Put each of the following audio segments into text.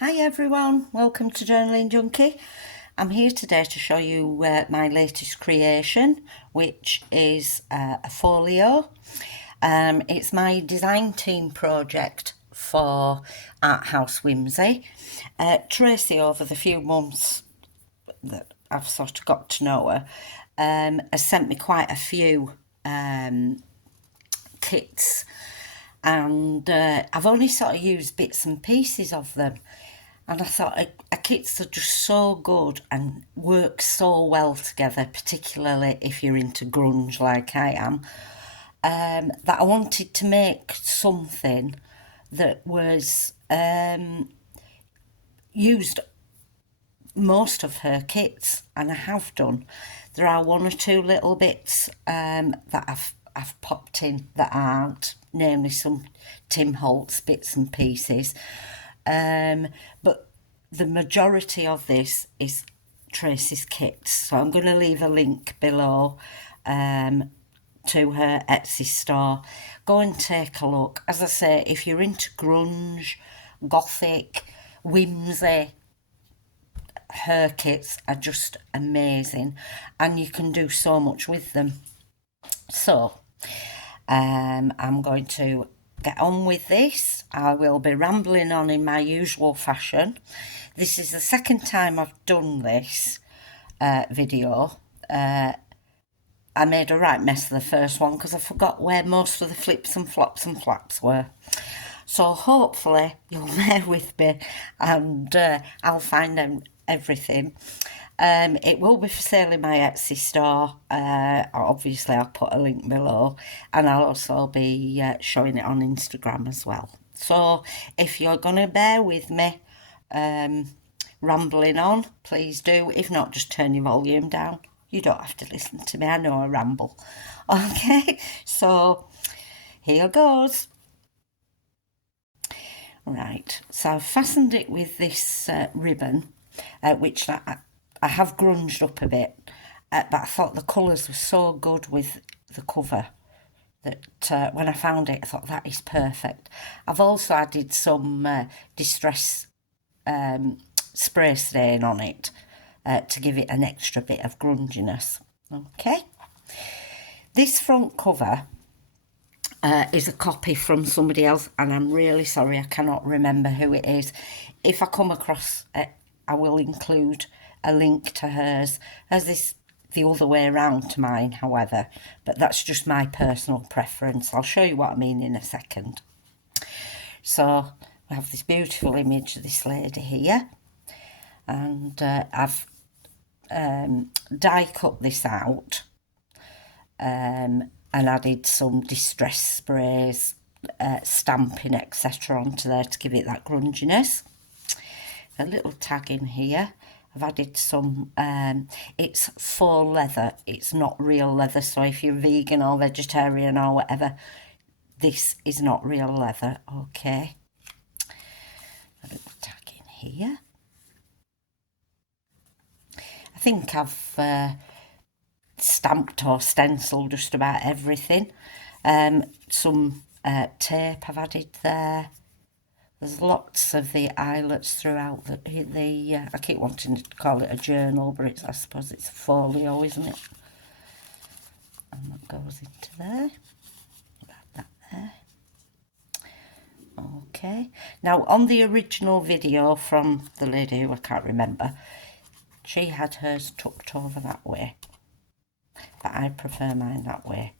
Hi everyone, welcome to Journaling Junkie. I'm here today to show you my latest creation, which is a folio. It's my design team project for ArtHouseWhimsy. Tracy, over the few months that I've sort of got to know her, has sent me quite a few kits, and I've only sort of used bits and pieces of them. And I thought a kits are just so good and work so well together, particularly if you're into grunge like I am, that I wanted to make something that was used most of her kits, and I have done. There are one or two little bits that I've popped in that aren't, namely some Tim Holtz bits and pieces. But the majority of this is Tracy's kits. So I'm going to leave a link below to her Etsy store. Go and take a look. As I say, if you're into grunge, gothic, whimsy, her kits are just amazing, and you can do so much with them. So I'm going to get on with this. I will be rambling on in my usual fashion. This is the second time I've done this video. I made a right mess of the first one because I forgot where most of the flips and flops and flaps were. So hopefully you'll bear with me, and I'll find everything. It will be for sale in my Etsy store. Obviously I'll put a link below, and I'll also be showing it on Instagram as well. So if you're going to bear with me rambling on, please do. If not, just turn your volume down. You don't have to listen to me, I know I ramble. Okay, so here goes. Right, so I've fastened it with this ribbon, which I have grunged up a bit, but I thought the colours were so good with the cover that when I found it, I thought that is perfect. I've also added some distress spray stain on it to give it an extra bit of grunginess. Okay, this front cover is a copy from somebody else, and I'm really sorry I cannot remember who it is. If I come across it, I will include a link to hers. As this the other way around to mine, however, but that's just my personal preference. I'll show you what I mean in a second. So we have this beautiful image of this lady here, and I've die cut this out and added some distress sprays, stamping, etc. onto there to give it that grunginess. A little tag in here. I've added some, it's faux leather, it's not real leather, so if you're vegan or vegetarian or whatever, this is not real leather. Okay, a little tag in here. I think I've stamped or stenciled just about everything. Some tape I've added there. There's lots of the eyelets throughout the I keep wanting to call it a journal, but I suppose it's a folio, isn't it? And that goes into there. About that there. Okay. Now, on the original video from the lady who I can't remember, she had hers tucked over that way, but I prefer mine that way.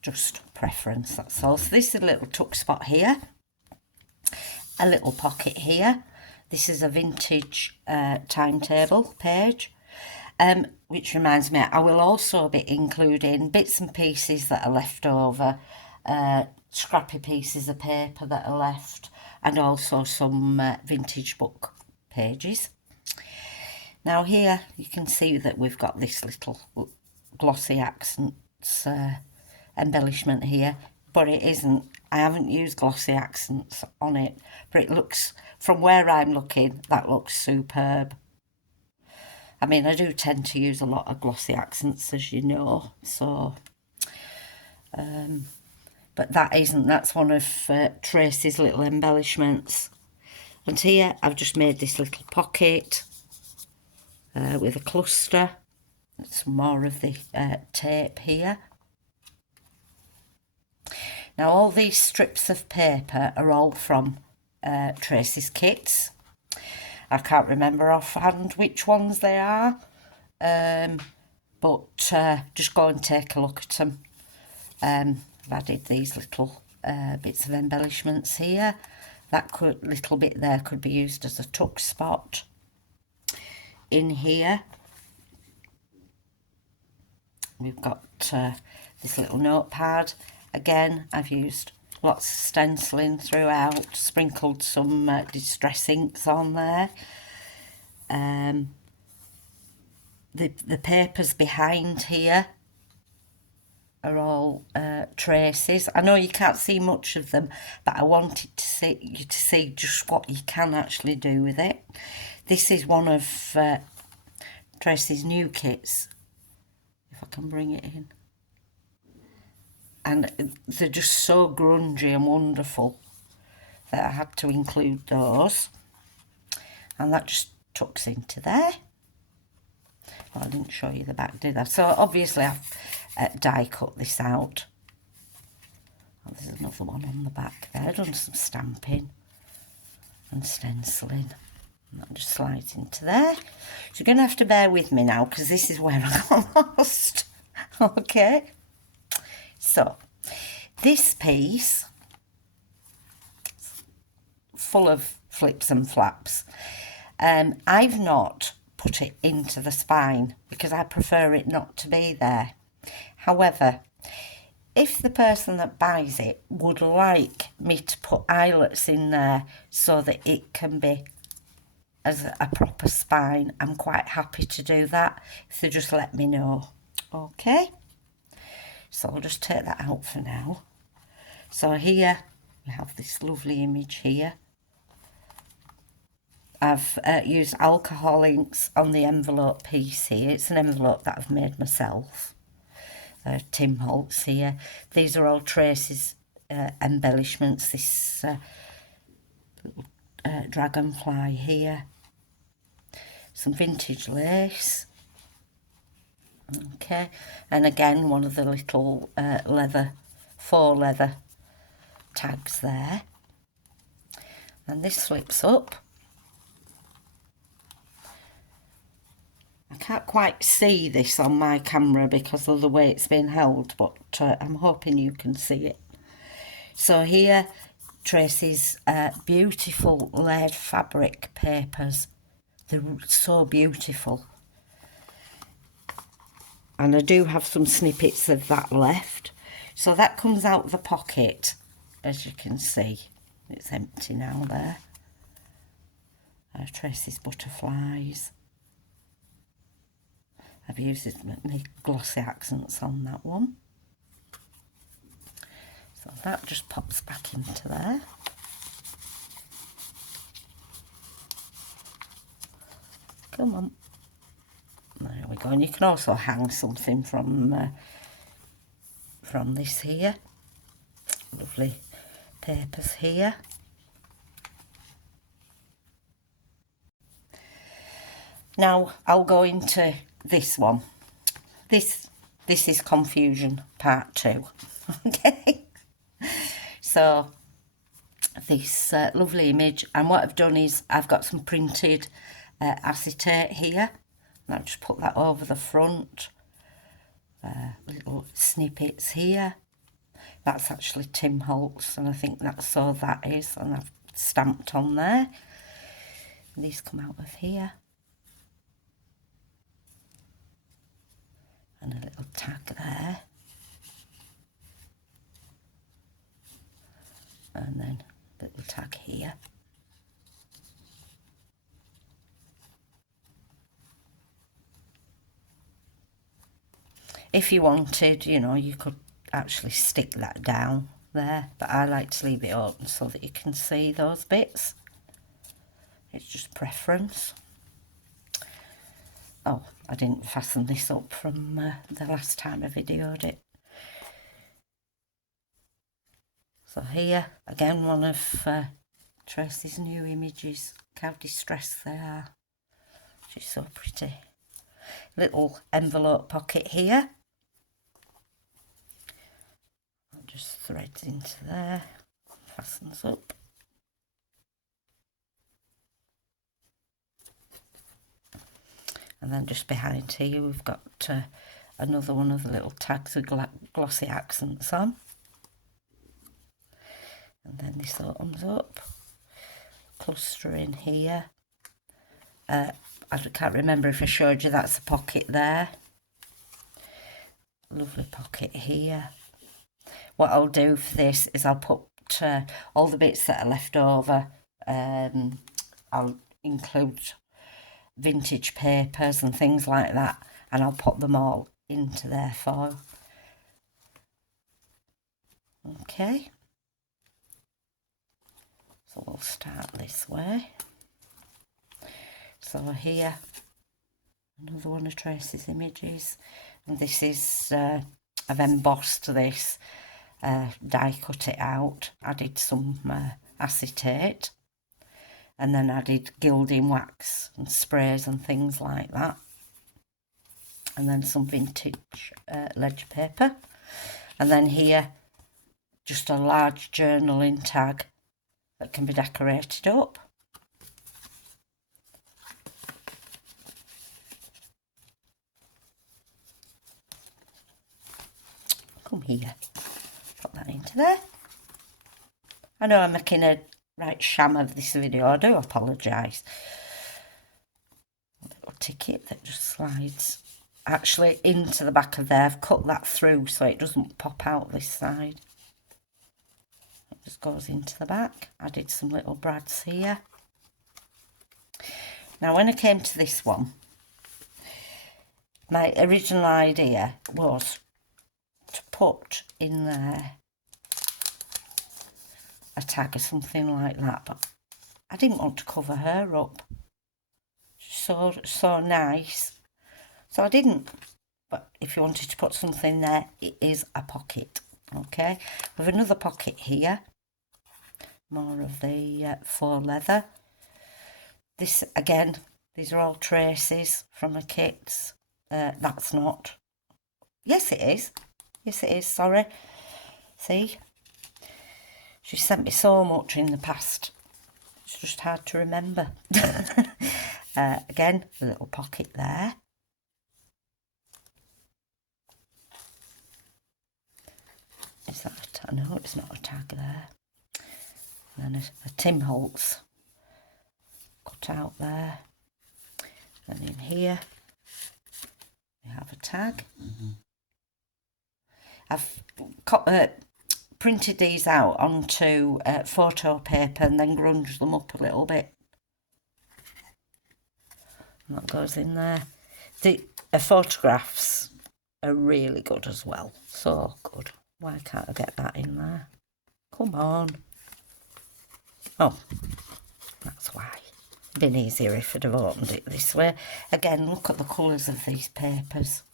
Just preference, that's all. So this is a little tuck spot here, a little pocket here. This is a vintage timetable page, which reminds me, I will also be including bits and pieces that are left over, scrappy pieces of paper that are left, and also some vintage book pages. Now here you can see that we've got this little glossy accents embellishment here, but it isn't. I haven't used glossy accents on it, but it looks, from where I'm looking, that looks superb. I mean, I do tend to use a lot of glossy accents, as you know, so but that isn't. That's one of Tracy's little embellishments. And here I've just made this little pocket with a cluster. Some more of the tape here. Now all these strips of paper are all from Tracy's kits. I can't remember offhand which ones they are, but just go and take a look at them. I've added these little bits of embellishments here. That little bit there could be used as a tuck spot. In here we've got this little notepad. Again, I've used lots of stenciling throughout, sprinkled some distress inks on there. The papers behind here are all Tracy's. I know you can't see much of them, but I wanted you to see just what you can actually do with it. This is one of Tracy's new kits, if I can bring it in. And they're just so grungy and wonderful that I had to include those. And that just tucks into there. Well, I didn't show you the back, did I? So obviously I've die cut this out. Oh, there's another one on the back there. I've done some stamping and stenciling. And that just slides into there. So you're going to have to bear with me now, because this is where I got lost. Okay. So, this piece, full of flips and flaps, I've not put it into the spine because I prefer it not to be there. However, if the person that buys it would like me to put eyelets in there so that it can be as a proper spine, I'm quite happy to do that if they just let me know. Okay. So I'll just take that out for now. So here we have this lovely image here. I've used alcohol inks on the envelope piece here. It's an envelope that I've made myself. Tim Holtz here. These are all Tracy's embellishments. This little dragonfly here. Some vintage lace. Okay, and again one of the little faux leather tags there. And this flips up. I can't quite see this on my camera because of the way it's been held, but I'm hoping you can see it. So here, Tracy's beautiful layered fabric papers. They're so beautiful. And I do have some snippets of that left. So that comes out of the pocket, as you can see. It's empty now there. Tracy's butterflies. I've used my glossy accents on that one. So that just pops back into there. Come on. There we go. And you can also hang something from this here. Lovely papers here. Now I'll go into this one. This is confusion part 2. Okay. So this lovely image, and what I've done is I've got some printed acetate here. And I'll just put that over the front. Little snippets here. That's actually Tim Holtz, and I think that's so that is, and I've stamped on there. And these come out of here. And a little tag there. And then a little tag here. If you wanted, you know, you could actually stick that down there, but I like to leave it open so that you can see those bits. It's just preference. Oh, I didn't fasten this up from the last time I videoed it. So here, again, one of Tracy's new images. Look how distressed they are. She's so pretty. Little envelope pocket here. I'll just thread into there. Fastens up. And then just behind here we've got another one of the little tags with glossy accents on. And then this opens up. Cluster in here. I can't remember if I showed you, that's a pocket there. Lovely pocket here. What I'll do for this is I'll put all the bits that are left over. I'll include vintage papers and things like that, and I'll put them all into their foil. Okay, so we'll start this way. So here, another one of Tracy's images, and this is I've embossed this, die cut it out, added some acetate, and then added gilding wax and sprays and things like that. And then some vintage ledger paper. And then here, just a large journaling tag that can be decorated up. Come here, put that into there. I know I'm making a right sham of this video, I do apologise. A little ticket that just slides actually into the back of there. I've cut that through so it doesn't pop out this side. It just goes into the back. Added some little brads here. Now when I came to this one, my original idea was to put in there a tag or something like that, but I didn't want to cover her up. So nice, so I didn't. But if you wanted to put something there, it is a pocket. Okay, with another pocket here, more of the faux leather. This again, these are all traces from the kits. That's not. Yes, it is. Yes, it is. Sorry. See. She sent me so much in the past. It's just hard to remember. Again, a little pocket there. Is that a tag? No, it's not a tag there. And then a Tim Holtz cut out there. And in here, we have a tag. I've printed these out onto photo paper and then grunged them up a little bit. And that goes in there. The photographs are really good as well. So good. Why can't I get that in there? Come on. Oh, that's why. It'd been easier if I'd have opened it this way. Again, look at the colours of these papers.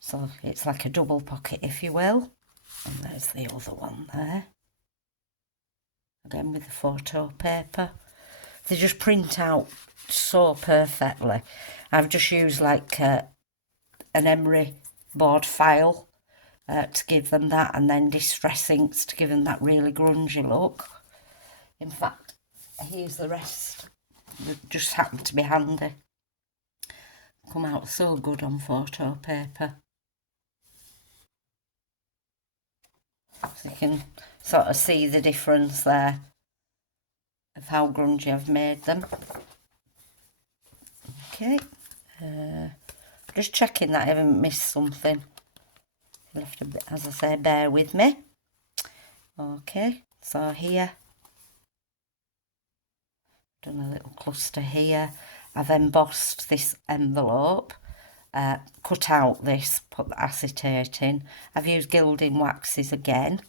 So it's like a double pocket, if you will. And there's the other one there. Again with the photo paper. They just print out so perfectly. I've just used like an emery board file to give them that, and then distress inks to give them that really grungy look. In fact, here's the rest. They just happened to be handy. Come out so good on photo paper. So you can sort of see the difference there of how grungy I've made them. Okay, just checking that I haven't missed something. You'll have to, as I say, bear with me. Okay, so here, done a little cluster here. I've embossed this envelope, cut out this, put the acetate in. I've used gilding waxes again.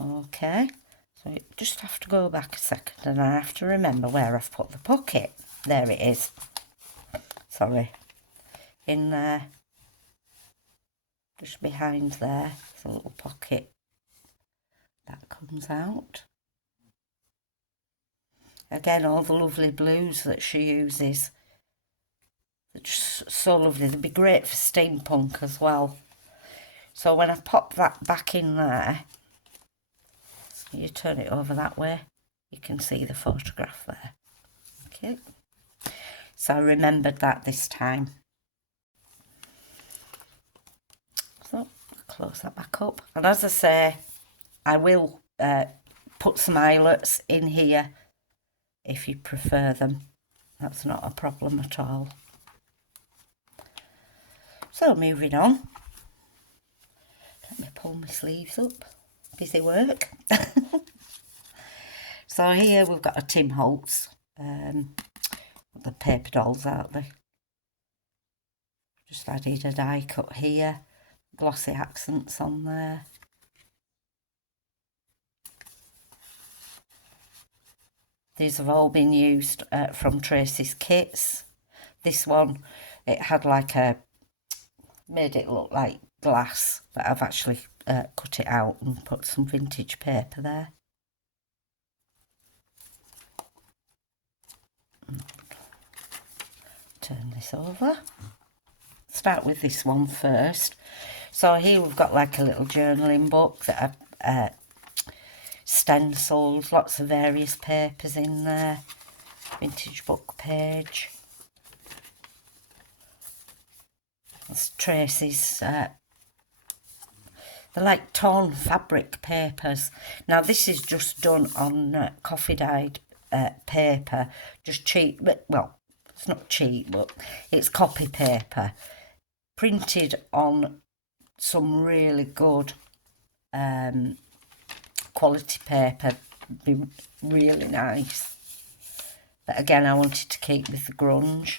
Okay, so you just have to go back a second and I have to remember where I've put the pocket. There it is. Sorry. In there. just behind there, there's a little pocket that comes out. Again, all the lovely blues that she uses. They're just so lovely. They'd be great for steampunk as well. So when I pop that back in there, you turn it over that way, you can see the photograph there. Okay. So I remembered that this time. So close that back up. And as I say, I will put some eyelets in here if you prefer them. That's not a problem at all. So moving on. Let me pull my sleeves up. Busy work. So here we've got a Tim Holtz. The paper dolls, aren't they? Just added a die cut here. Glossy accents on there. These have all been used from Tracy's kits. This one, it had like made it look like glass, but I've actually cut it out and put some vintage paper there. Turn this over. Start with this one first. So here we've got like a little journaling book that I've stenciled, lots of various papers in there. Vintage book page. That's Tracy's, they're like torn fabric papers. Now this is just done on coffee dyed paper, just cheap, but well, it's not cheap, but it's copy paper, printed on some really good quality paper. Be really nice. But again, I wanted to keep with the grunge.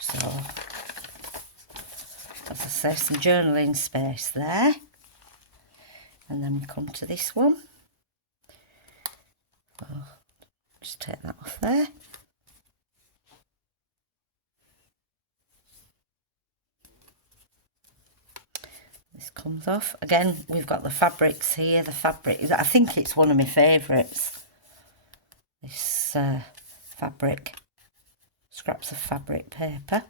So, as I say, some journaling space there. And then we come to this one. So, just take that off there. This comes off. Again, we've got the fabrics here. The fabric, I think it's one of my favourites. This fabric, scraps of fabric paper.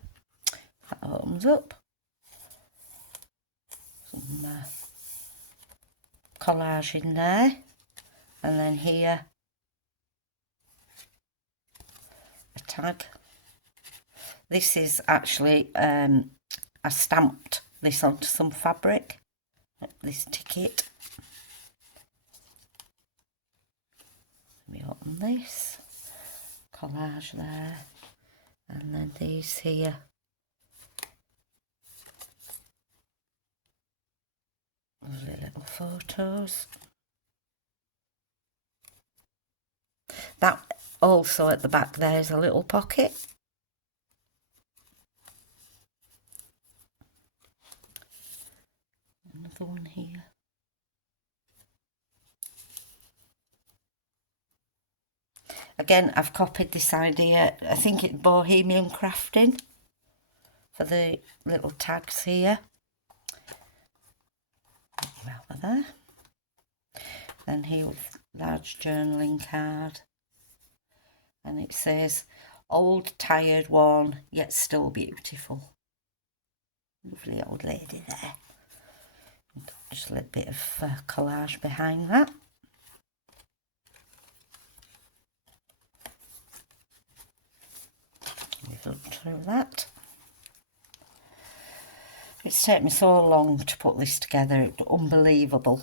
That opens up. Some collage in there. And then here, a tag. This is actually, I stamped this onto some fabric, this ticket. Let me open this, collage there, and then these here. Lovely little photos. That also at the back there's a little pocket. Another one here. Again, I've copied this idea, I think it's Bohemian Crafting, for the little tags here. Over there. Then here with large journaling card. And it says, old, tired, worn, yet still beautiful. Lovely old lady there. Just a little bit of collage behind that. We've looked through that. It's taken me so long to put this together, it's unbelievable.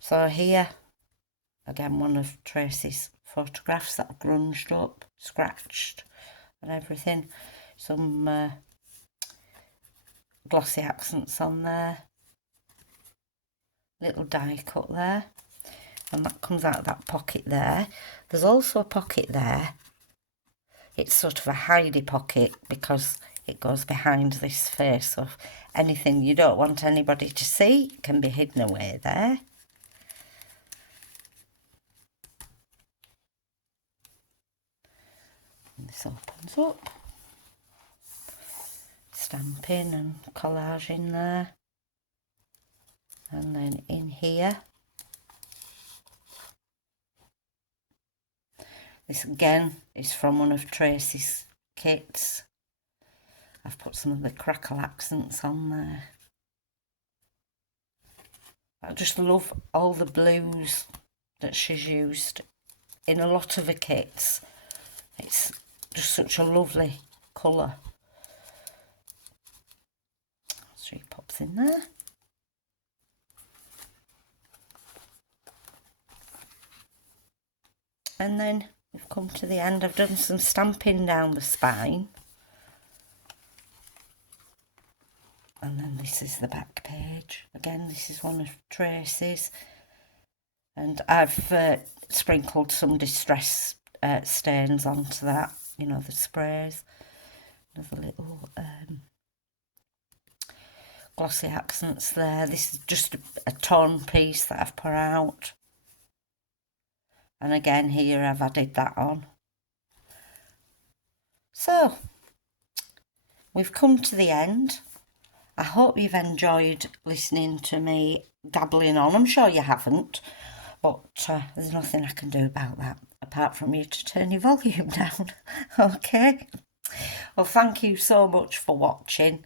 So here, again, one of Tracy's photographs that are grunged up, scratched and everything. Some glossy accents on there. Little die cut there. And that comes out of that pocket there. There's also a pocket there. It's sort of a hidey pocket because it goes behind this face, so anything you don't want anybody to see can be hidden away there. And this opens up. stamping and collaging there. And then in here, this again is from one of Tracy's kits. I've put some of the crackle accents on there. I just love all the blues that she's used in a lot of her kits. It's just such a lovely colour. So she pops in there. And then we've come to the end. I've done some stamping down the spine. And then this is the back page. Again, this is one of Tracy's. And I've sprinkled some distress stains onto that, you know, the sprays. Another little glossy accents there. This is just a torn piece that I've put out. And again, here I've added that on. So, we've come to the end. I hope you've enjoyed listening to me gabbling on. I'm sure you haven't, but there's nothing I can do about that, apart from you to turn your volume down. Okay? Well, thank you so much for watching.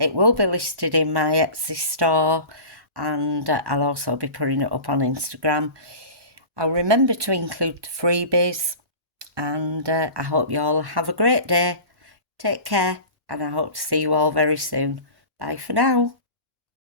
It will be listed in my Etsy store, and I'll also be putting it up on Instagram. I'll remember to include the freebies, and I hope you all have a great day. Take care, and I hope to see you all very soon. Bye for now.